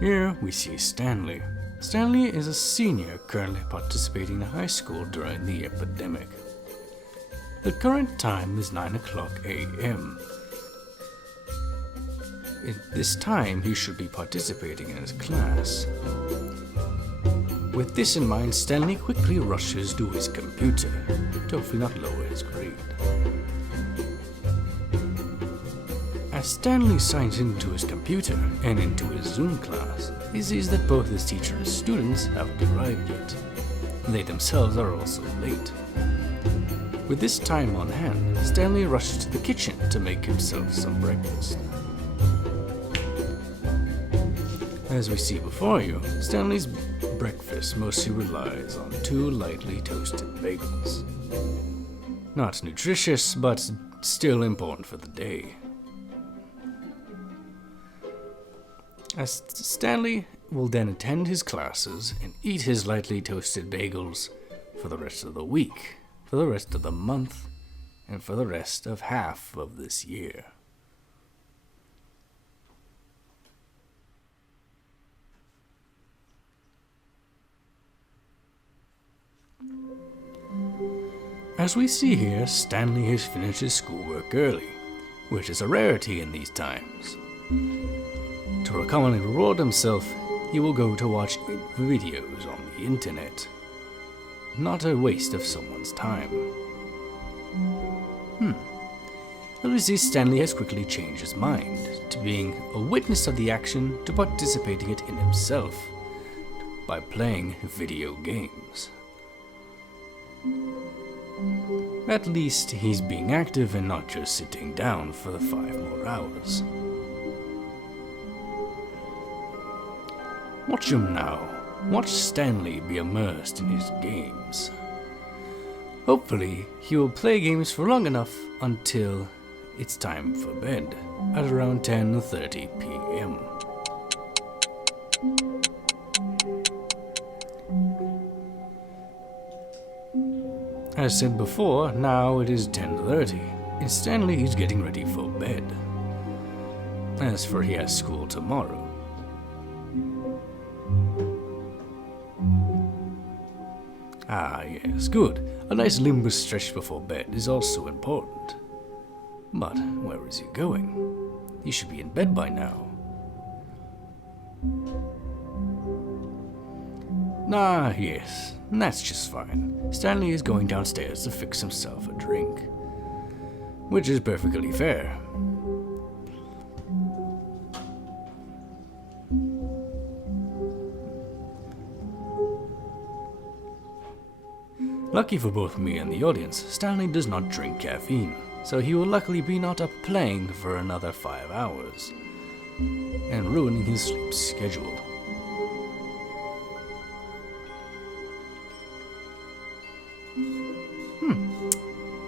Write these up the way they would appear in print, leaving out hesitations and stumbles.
Here we see Stanley. Stanley is a senior currently participating in high school during the epidemic. The current time is 9 o'clock a.m. At this time, he should be participating in his class. With this in mind, Stanley quickly rushes to his computer to hopefully not lower his grade. As Stanley signs into his computer and into his Zoom class, he sees that both his teacher and students haven't arrived yet. They themselves are also late. With this time on hand, Stanley rushes to the kitchen to make himself some breakfast. As we see before you, Stanley's breakfast mostly relies on 2 lightly toasted bagels. Not nutritious, but still important for the day. As Stanley will then attend his classes and eat his lightly toasted bagels for the rest of the week, for the rest of the month, and for the rest of half of this year. As we see here, Stanley has finished his schoolwork early, which is a rarity in these times. To commonly reward himself, he will go to watch videos on the internet. Not a waste of someone's time. As we see, Stanley has quickly changed his mind to being a witness of the action to participating it in himself by playing video games. At least he's being active and not just sitting down for the 5 more hours. Watch him now. Watch Stanley be immersed in his games. Hopefully, he will play games for long enough until it's time for bed at around 10:30 p.m. As said before, now it is 10:30, and Stanley is getting ready for bed. As for he has school tomorrow. Ah, yes, good. A nice limber stretch before bed is also important. But where is he going? He should be in bed by now. Ah, yes, that's just fine. Stanley is going downstairs to fix himself a drink, which is perfectly fair. Lucky for both me and the audience, Stanley does not drink caffeine, so he will luckily be not up playing for another 5 hours, and ruining his sleep schedule.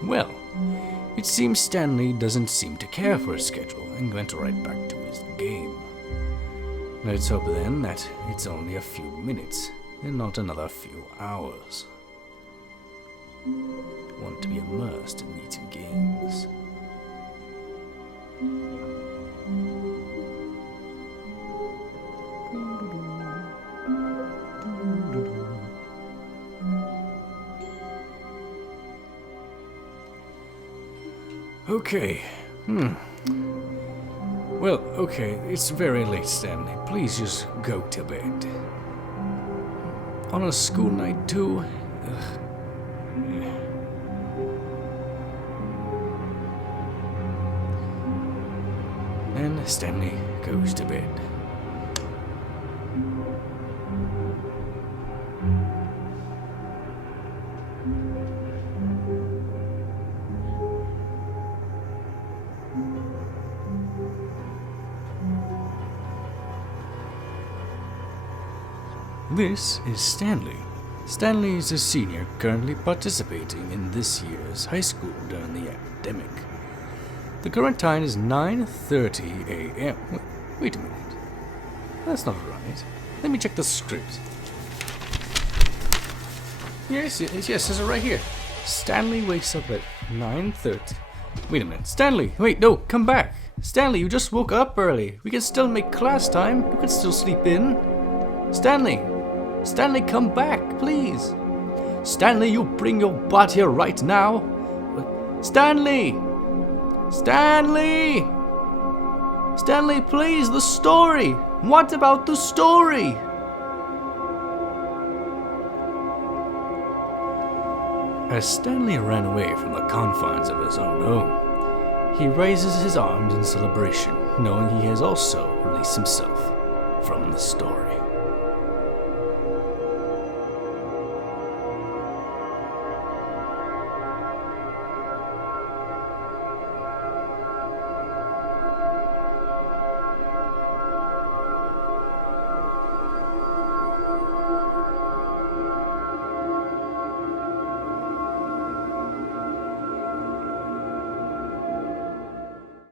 Well, it seems Stanley doesn't seem to care for his schedule and went right back to his game. Let's hope then that it's only a few minutes and not another few hours. Want to be immersed in these games. Okay. Well, okay, it's very late, Stanley. Please just go to bed. On a school night, too? And Stanley goes to bed. This is Stanley. Stanley is a senior currently participating in this year's high school during the epidemic. The current time is 9:30 a.m. Wait a minute. That's not right. Let me check the script. Yes, it says it right here. Stanley wakes up at 9:30. Wait a minute. Stanley, wait, no, come back. Stanley, you just woke up early. We can still make class time. You can still sleep in. Stanley! Stanley, come back, please! Stanley, you bring your butt here right now! Stanley! Stanley! Stanley, please, the story! What about the story? As Stanley ran away from the confines of his own home, he raises his arms in celebration, knowing he has also released himself from the story.